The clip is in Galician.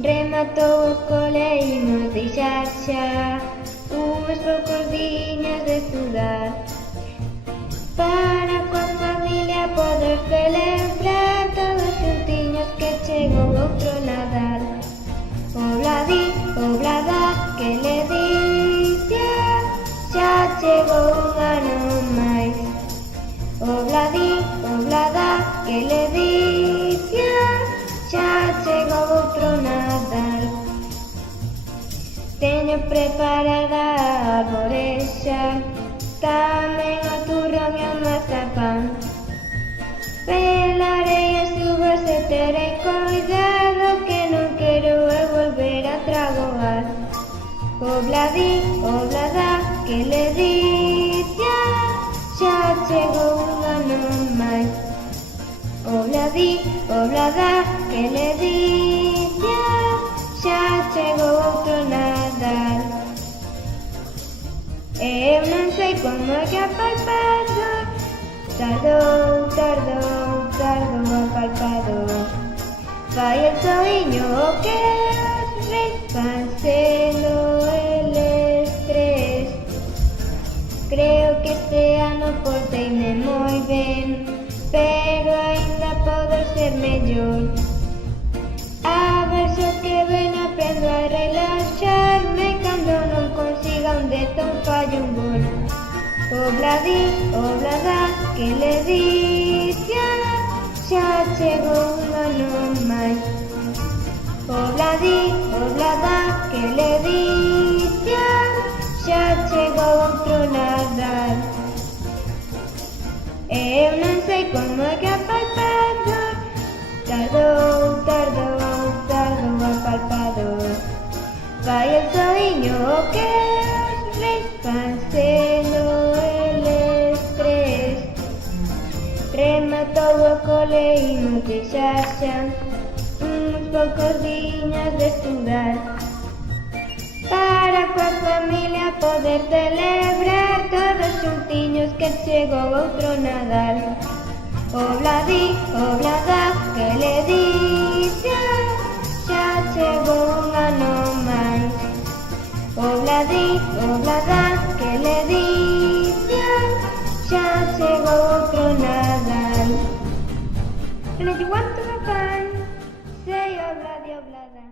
Rematou o cole e imos deixar xa uns poucos diñas de estudar para coa familia poder celebrar todos xuntiños que chegou outro Nadal. Obladi, oblada, que le dicia, xa chegou un ano máis. Obladi, oblada, que le dicia, xa chegou outro Nadal. Teño preparada a arborexa, tamén o turrón e o mazapán. Pelarei as uvas e terei cuidado que non quero eu volver a tragoar. Obladi, oblada, que le dicia, xa chegou un ano máis. Obladi, oblada, que le dicia, xa chegou outro Nadal. Eu non sei como é que a palpador tardou, tardou, tardou a palpador. Fai el soiño o que os reis van sendo eles tres. Creo que este ano porteime moi ben, pero aínda podo ser mellor. A ver se que ven aprendo a relaxarme cando non consiga un dedo un fallo un gol. Obladi, oblada, que le dicia, xa chegou un ano máis. Obladi, oblada, que le dicia, xa chegou outro Nadal. Eu non sei como é que a palpador tardou, tardou, tardou a palpador. Fai el soiño o que os reis van sendo eles tres. Rematou o cole e imos deixar xa uns poucos diñas de estudar para coa familia poder celebrar todos xuntiños que chegou outro Nadal. Obladi, oblada, que le dicia, xa chegou un ano máis. Obladi, oblada, que le dicia, xa chegou outro Nadal. And if you want to have fun, say obladi, oblada.